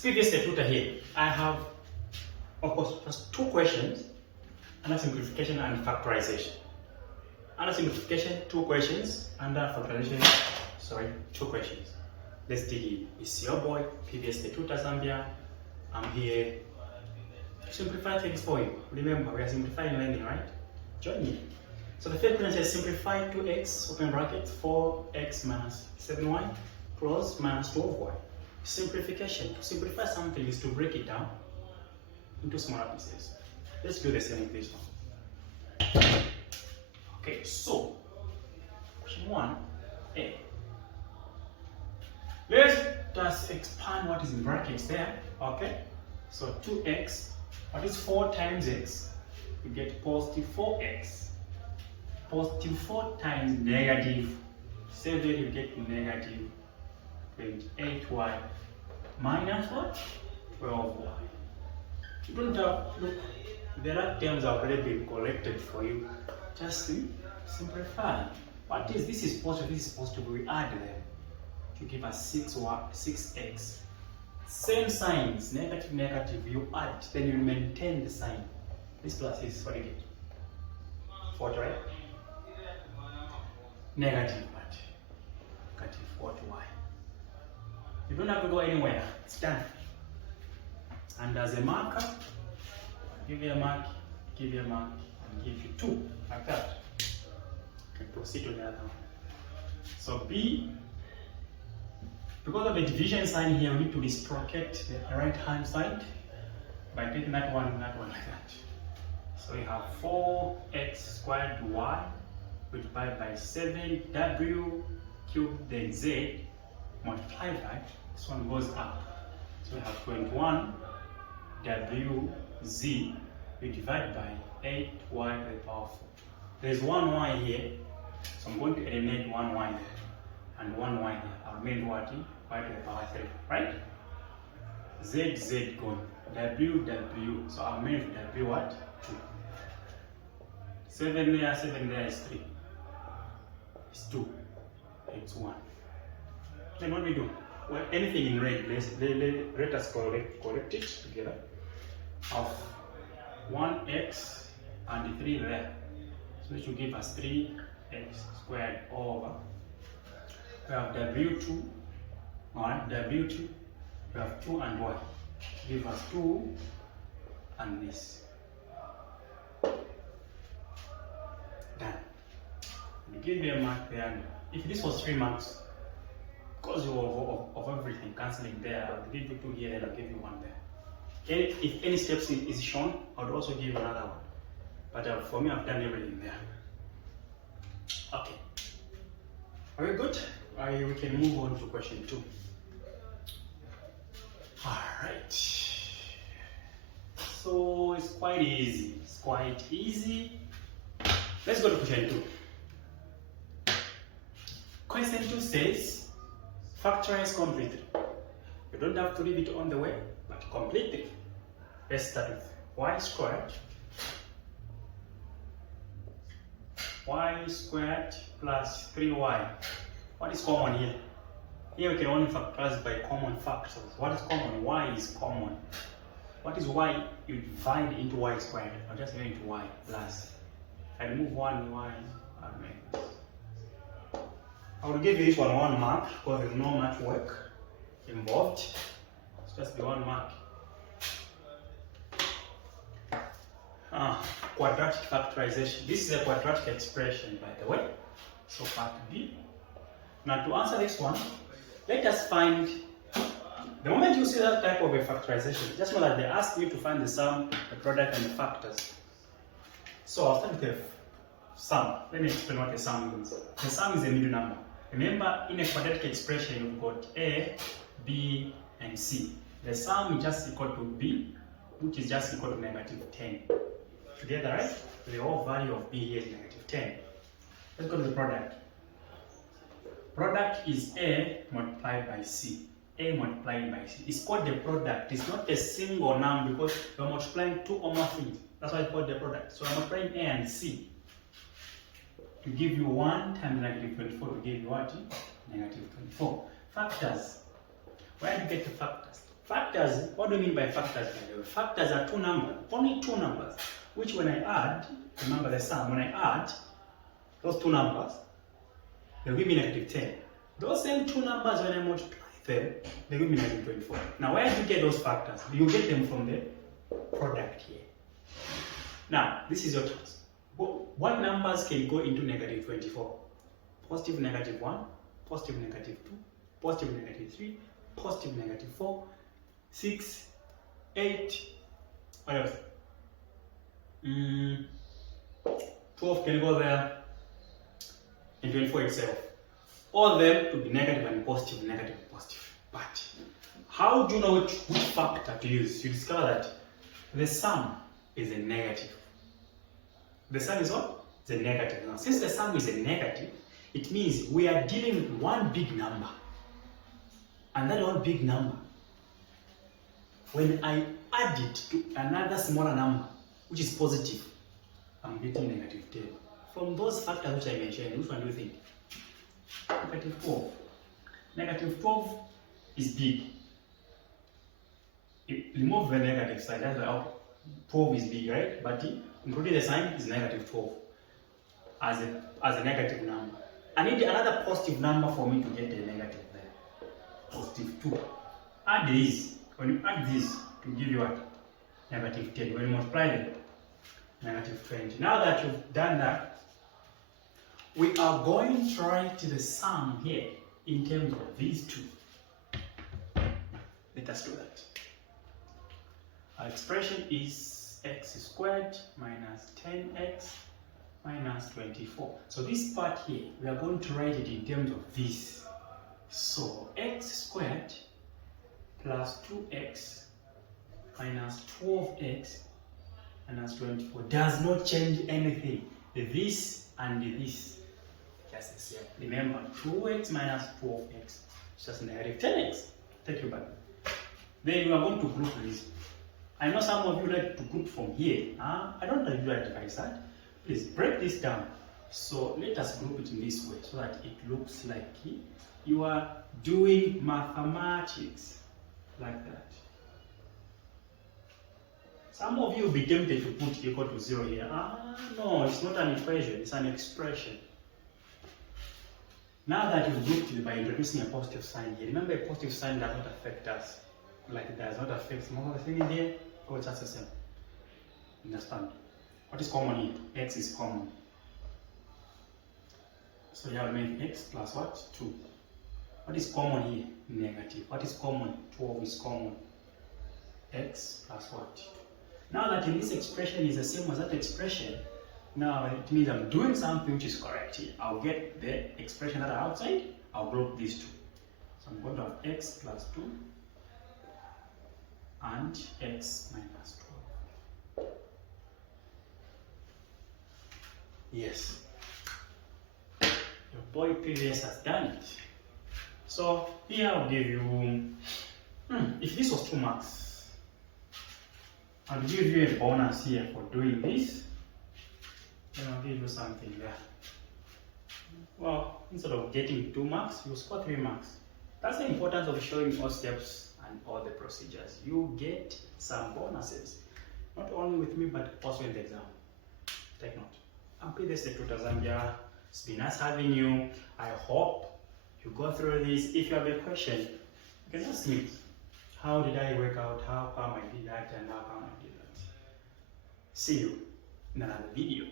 previous tutor here. I have, of course, just two questions, under simplification and factorization. Under simplification, 2 questions. Under factorization, sorry, 2 questions. Let's dig in. It's your boy, PBS Tutor Zambia. I'm here to simplify things for you. Remember, we are simplifying learning, right? Join me. So the first question says simplify 2x, open bracket, 4x minus 7y, close, minus 12y. Simplification. To simplify something is to break it down into smaller pieces. Let's do the same with this one. Okay, so question 1a. Let us expand what is in brackets there. Okay, so 2x, what is 4 times x? You get positive 4x. Positive 4 times negative 7, you get negative 28y minus what? 12y. You don't have, look, there are terms have already been collected for you. Just simplify. What is this? Is positive, this is positive, we add them to give us 6x. Same signs, negative, negative, you add, then you maintain the sign. This plus is what you get? 40, right? Negative what? Negative 40y. You don't have to go anywhere, it's done. And as a marker, give you a mark, give you a mark, and give you 2, like that. You can proceed to the other one. So B, because of the division sign here, we need to reciprocate the right hand side by taking that one like that. So you have 4x squared y, we divide by 7w cubed, then z, multiply that, this one goes up. So we have 21 wz, we divide by 8y to the power 4. There's one y here, so I'm going to eliminate one y there, and one y here. I'll remain what? Y to the power 3, right? Z gone, w, so I'll make w what? 2. 7 there is 3. It's 2. It's 1. Then what we do? Well, anything in red, let us collect it together. Of 1x and 3 there. So it should give us 3x squared over. We have w2, alright, w2, we have 2 and y. Give us 2 and this. Done. We give you a mark there. If this was 3 marks, because of everything cancelling there, I'll give you 2 here and I'll give you 1 there. If any steps is shown, I would also give you another one. But for me, I've done everything there. Okay. Are we good? We can move on to question 2. Alright. So it's quite easy. Let's go to question 2. Question 2 says, factorize completely. You don't have to leave it on the way, but complete it. Let's start with y squared plus 3y. What is common here? Here we can only factorize by common factors. What is common? Y is common. What is y? You divide into y squared. I'll just go into y plus. I remove 1 y, I'll make this. I will give you this one 1 mark because there's not much work involved. It's just the 1 mark. Quadratic factorization. This is a quadratic expression, by the way. So part B. Now to answer this one, let us find, the moment you see that type of a factorization, just know that they ask you to find the sum, the product, and the factors. So I'll start with the sum. Let me explain what the sum means. The sum is a middle number. Remember, in a quadratic expression, you've got A, B, and C. The sum is just equal to B, which is just equal to negative 10. Together, right? The whole value of B here is negative 10. Let's go to the product. Product is A multiplied by C. A multiplied by C. It's called the product. It's not a single number because we're multiplying 2 or more things. That's why it's called the product. So I'm multiplying A and C to give you 1 times negative 24 to give you what? Negative 24. Factors. Where do you get the factors? Factors, what do you mean by factors, by the way? Factors are two numbers, only two numbers, which when I add, remember the sum, when I add those two numbers, they'll give me negative 10. Those same two numbers, when I multiply them, they give me negative 24. Now, where do you get those factors? You get them from the product here. Now, this is your task. What numbers can go into negative 24? Positive negative 1, positive negative 2, positive negative 3, positive negative 4, 6, 8, what else? 12 can go there, and 24 itself. All of them to be negative and positive, negative and positive. But how do you know which factor to use? You discover that the sum is a negative. The sum is what? It's a negative. Now, since the sum is a negative, it means we are dealing with one big number. And that one big number, when I add it to another smaller number, which is positive, I'm getting negative 10. From those factors which I mentioned, which one do you think? Negative 12. Negative 12 is big. Remove the negative side, that's why 12 is big, right? But including the sign is negative 12 as a negative number. I need another positive number for me to get a negative there. Positive 2. Add this. When you add this to give you what? Negative 10. When you multiply them, negative 20. Now that you've done that, we are going to write the sum here in terms of these two. Let us do that. Our expression is x squared minus 10x minus 24. So this part here, we are going to write it in terms of this. So x squared plus 2x minus 12x minus 24 does not change anything. This and this, just the same. Remember, 2x minus 12x is just negative 10x. Take you back. Then we are going to group this. I know some of you like to group from here. I don't usually advise that. Please break this down. So let us group it in this way so that it looks like you are doing mathematics like that. Some of you will be tempted to put equal to 0 here. No, it's not an equation, it's an expression. Now that you've grouped it by introducing a positive sign here, remember a positive sign does not affect us. Like it does not affect some other thing in here, or it's just the same. Understand? What is common here? X is common. So you have made x plus what? 2. What is common here? Negative. What is common? 12 is common. X plus what? Now that in this expression is the same as that expression, now it means I'm doing something which is correct here. I'll get the expression that are outside, I'll group these two. So I'm going to have x plus 2 and x minus 12. Yes. Your boy previous has done it. So here I'll give you, if this was 2 marks, I'll give you a bonus here for doing this. Then I'll give you something there. Well, instead of getting 2 marks, you score 3 marks. That's the importance of showing all steps and all the procedures. You get some bonuses, not only with me, but also in the exam. Take note. I'm Peter Tutor Zambia. It's been nice having you. I hope you go through this. If you have a question, you can ask me. How did I work out? How come I did that? And how come I did that? See you in another video.